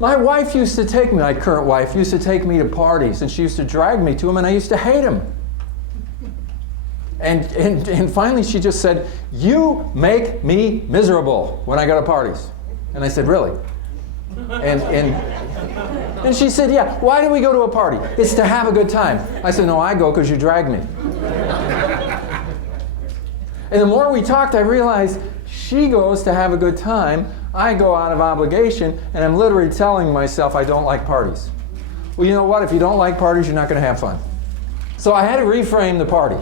My wife used to take me, my current wife, used to take me to parties, and she used to drag me to them, and I used to hate them. And finally she just said, "You make me miserable when I go to parties." And I said, "Really?" And she said, "Yeah, why do we go to a party? It's to have a good time." I said, "No, I go because you drag me." And the more we talked, I realized she goes to have a good time, I go out of obligation, and I'm literally telling myself I don't like parties. Well, you know what? If you don't like parties, you're not going to have fun. So I had to reframe the party.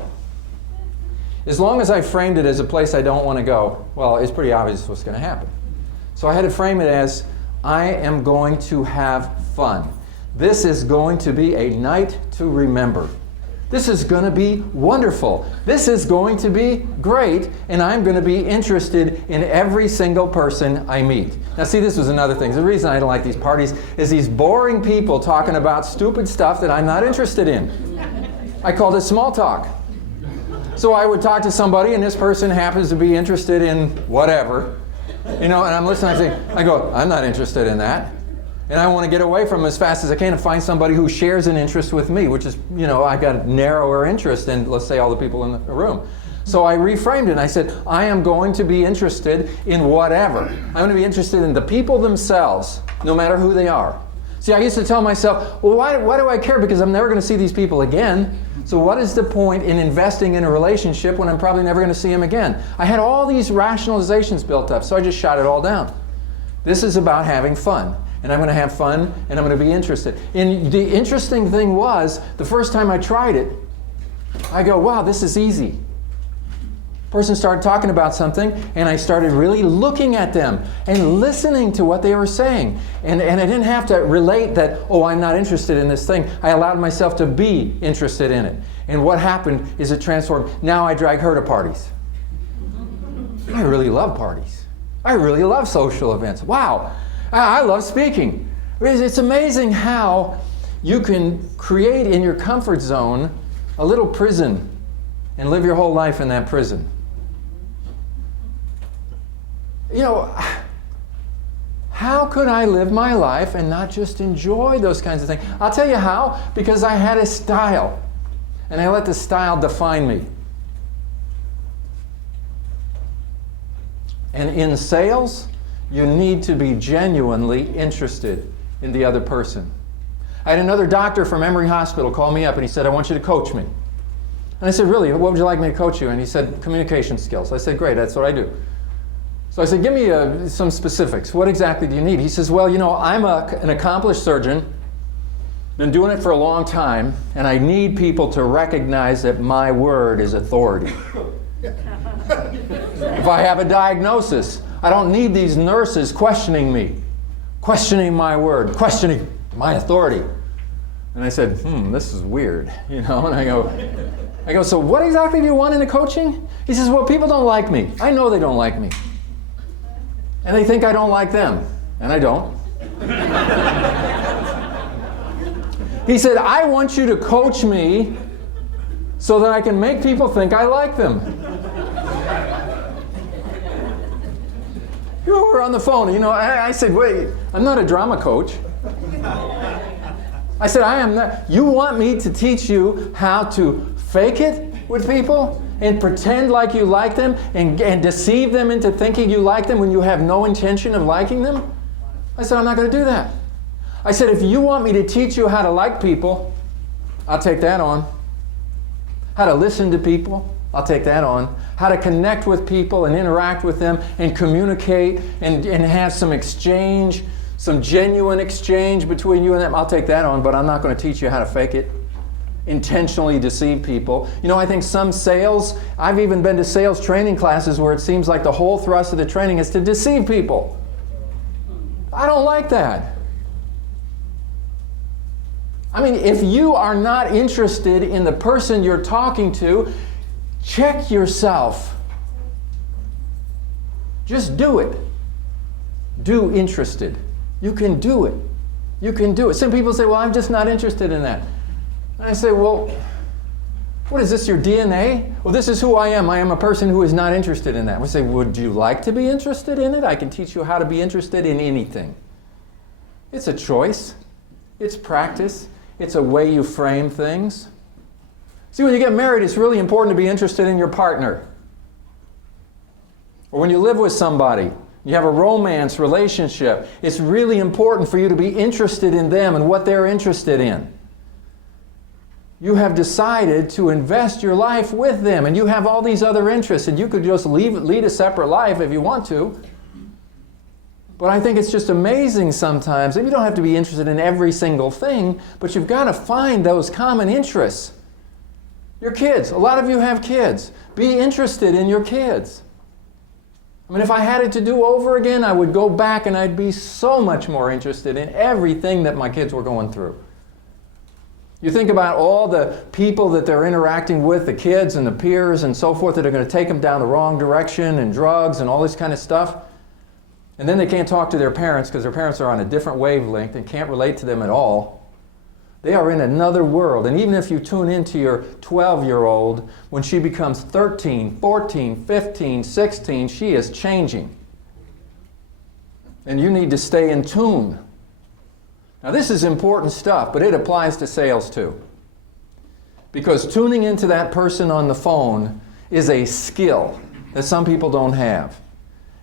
As long as I framed it as a place I don't want to go, well, it's pretty obvious what's going to happen. So I had to frame it as, I am going to have fun. This is going to be a night to remember. This is going to be wonderful. This is going to be great, and I'm going to be interested in every single person I meet. Now see, this was another thing. The reason I don't like these parties is these boring people talking about stupid stuff that I'm not interested in. I called it small talk. So I would talk to somebody, and this person happens to be interested in whatever, and I'm listening, I go, I'm not interested in that. And I want to get away from them as fast as I can and find somebody who shares an interest with me, which is, I've got a narrower interest than, let's say, all the people in the room. So I reframed it and I said, I am going to be interested in whatever. I'm going to be interested in the people themselves, no matter who they are. See, I used to tell myself, well, why do I care? Because I'm never going to see these people again. So what is the point in investing in a relationship when I'm probably never going to see them again? I had all these rationalizations built up, so I just shot it all down. This is about having fun. And I'm going to have fun, and I'm going to be interested. And the interesting thing was, the first time I tried it, I go, wow, this is easy. Person started talking about something, and I started really looking at them and listening to what they were saying. And I didn't have to relate that, oh, I'm not interested in this thing. I allowed myself to be interested in it. And what happened is it transformed. Now I drag her to parties. I really love parties. I really love social events. Wow. I love speaking. It's amazing how you can create in your comfort zone a little prison and live your whole life in that prison. How could I live my life and not just enjoy those kinds of things? I'll tell you how, because I had a style, and I let the style define me. And in sales, you need to be genuinely interested in the other person. I had another doctor from Emory Hospital call me up and he said, I want you to coach me. And I said, really, what would you like me to coach you? And he said, communication skills. I said, great, that's what I do. So I said, give me some specifics. What exactly do you need? He says, well, I'm an accomplished surgeon, been doing it for a long time, and I need people to recognize that my word is authority. If I have a diagnosis, I don't need these nurses questioning me, questioning my word, questioning my authority. And I said, this is weird, And I go, so what exactly do you want in the coaching? He says, well, people don't like me. I know they don't like me. And they think I don't like them. And I don't. He said, I want you to coach me so that I can make people think I like them. We're on the phone. I said, wait, I'm not a drama coach. I said, I am not. You want me to teach you how to fake it with people and pretend like you like them and deceive them into thinking you like them when you have no intention of liking them? I said, I'm not going to do that. I said, if you want me to teach you how to like people, I'll take that on. How to listen to people, I'll take that on. How to connect with people and interact with them and communicate and have some exchange, some genuine exchange between you and them, I'll take that on, but I'm not going to teach you how to fake it. Intentionally deceive people. I think some sales, I've even been to sales training classes where it seems like the whole thrust of the training is to deceive people. I don't like that. If you are not interested in the person you're talking to, check yourself. Just do it. Do interested. You can do it. You can do it. Some people say, well, I'm just not interested in that. And I say, well, what is this, your DNA? Well, this is who I am. I am a person who is not interested in that. We say, would you like to be interested in it? I can teach you how to be interested in anything. It's a choice. It's practice. It's a way you frame things. See, when you get married, it's really important to be interested in your partner. Or when you live with somebody, you have a romance relationship, it's really important for you to be interested in them and what they're interested in. You have decided to invest your life with them, and you have all these other interests, and you could just lead a separate life if you want to. But I think it's just amazing sometimes, and you don't have to be interested in every single thing, but you've got to find those common interests. Your kids, a lot of you have kids. Be interested in your kids. I mean, if I had it to do over again, I would go back and I'd be so much more interested in everything that my kids were going through. You think about all the people that they're interacting with, the kids and the peers and so forth, that are going to take them down the wrong direction and drugs and all this kind of stuff. And then they can't talk to their parents because their parents are on a different wavelength and can't relate to them at all. They are in another world. And even if you tune into your 12-year-old, when she becomes 13, 14, 15, 16, she is changing. And you need to stay in tune. Now this is important stuff, but it applies to sales too. Because tuning into that person on the phone is a skill that some people don't have.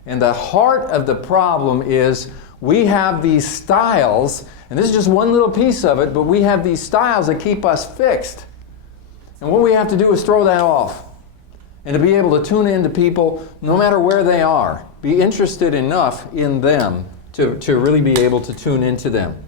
And the heart of the problem is we have these styles, and this is just one little piece of it, but we have these styles that keep us fixed. And what we have to do is throw that off. And to be able to tune into people, no matter where they are, be interested enough in them to really be able to tune into them.